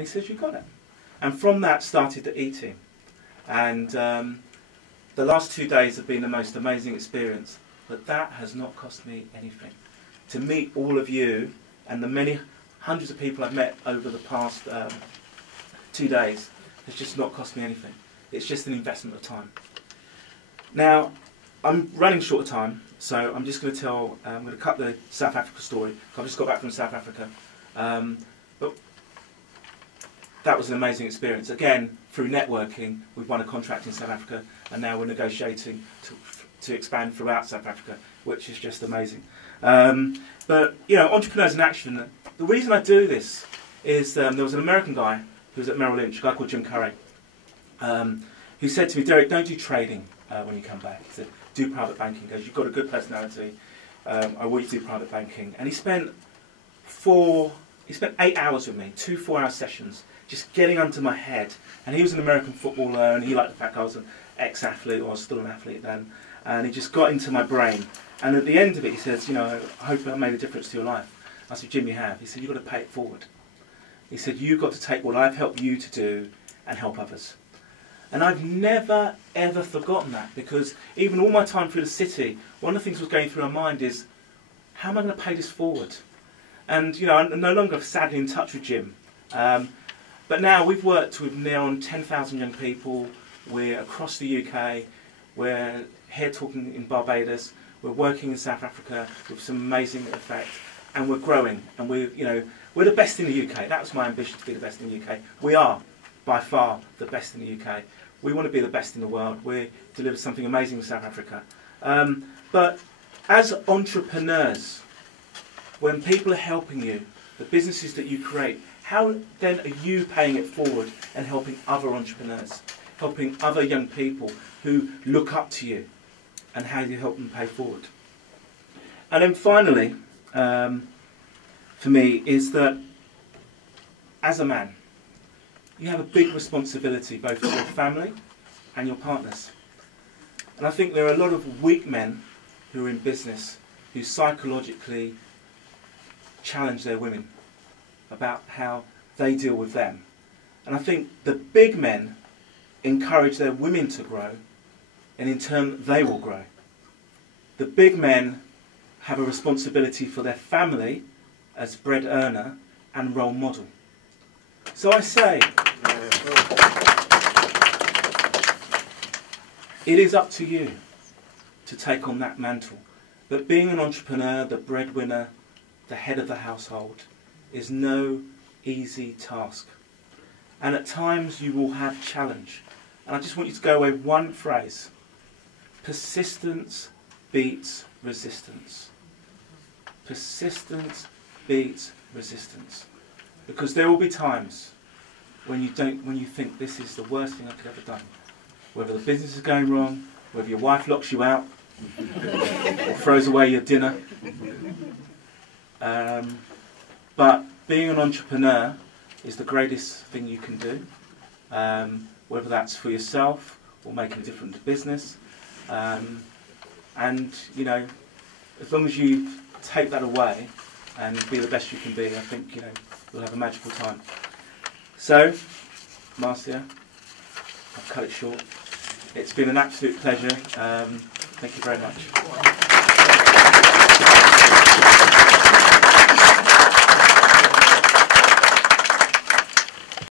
And he says, you got it. And from that started the E-Team. And the last 2 days have been the most amazing experience. But that has not cost me anything. To meet all of you and the many hundreds of people I've met over the past 2 days has just not cost me anything. It's just an investment of time. Now, I'm running short of time, so I'm just going to tell, I'm going to cut the South Africa story. I've just got back from South Africa. But that was an amazing experience. Again, through networking, we've won a contract in South Africa, and now we're negotiating to expand throughout South Africa, which is just amazing. But, you know, Entrepreneurs in Action, the reason I do this is there was an American guy who was at Merrill Lynch, a guy called Jim Curry, who said to me, Derek, don't do trading when you come back. He said, do private banking. He goes, you've got a good personality. I want you to do private banking. And he spent 8 hours with me, 2 4-hour sessions, just getting under my head. And he was an American footballer, and he liked the fact I was an ex-athlete, or I was still an athlete then. And he just got into my brain. And at the end of it, he says, you know, I hope I made a difference to your life. I said, Jim, you have. He said, you've got to pay it forward. He said, you've got to take what I've helped you to do and help others. And I've never, ever forgotten that, because even all my time through the city, one of the things that was going through my mind is, how am I going to pay this forward? And, you know, I'm no longer sadly in touch with Jim. But now we've worked with near on 10,000 young people. We're across the UK. We're here talking in Barbados. We're working in South Africa with some amazing effect. And we're growing. And we're the best in the UK. That was my ambition, to be the best in the UK. We are, by far, the best in the UK. We want to be the best in the world. We deliver something amazing in South Africa. But as entrepreneurs, when people are helping you, the businesses that you create, how then are you paying it forward and helping other entrepreneurs, helping other young people who look up to you, and how you help them pay forward? And then finally, for me, is that as a man, you have a big responsibility both for your family and your partners. And I think there are a lot of weak men who are in business who psychologically challenge their women about how they deal with them. And I think the big men encourage their women to grow, and in turn they will grow. The big men have a responsibility for their family as bread earner and role model. So I say, it is up to you to take on that mantle. But being an entrepreneur, the breadwinner, the head of the household, is no easy task. And at times you will have challenge. And I just want you to go away with one phrase. Persistence beats resistance. Persistence beats resistance. Because there will be times when you think this is the worst thing I could ever done. Whether the business is going wrong, whether your wife locks you out, or throws away your dinner. But being an entrepreneur is the greatest thing you can do. Whether that's for yourself or making a difference to business. And, you know, as long as you take that away and be the best you can be, I think, you know, you'll have a magical time. So, Marcia, I've cut it short. It's been an absolute pleasure. Thank you very much.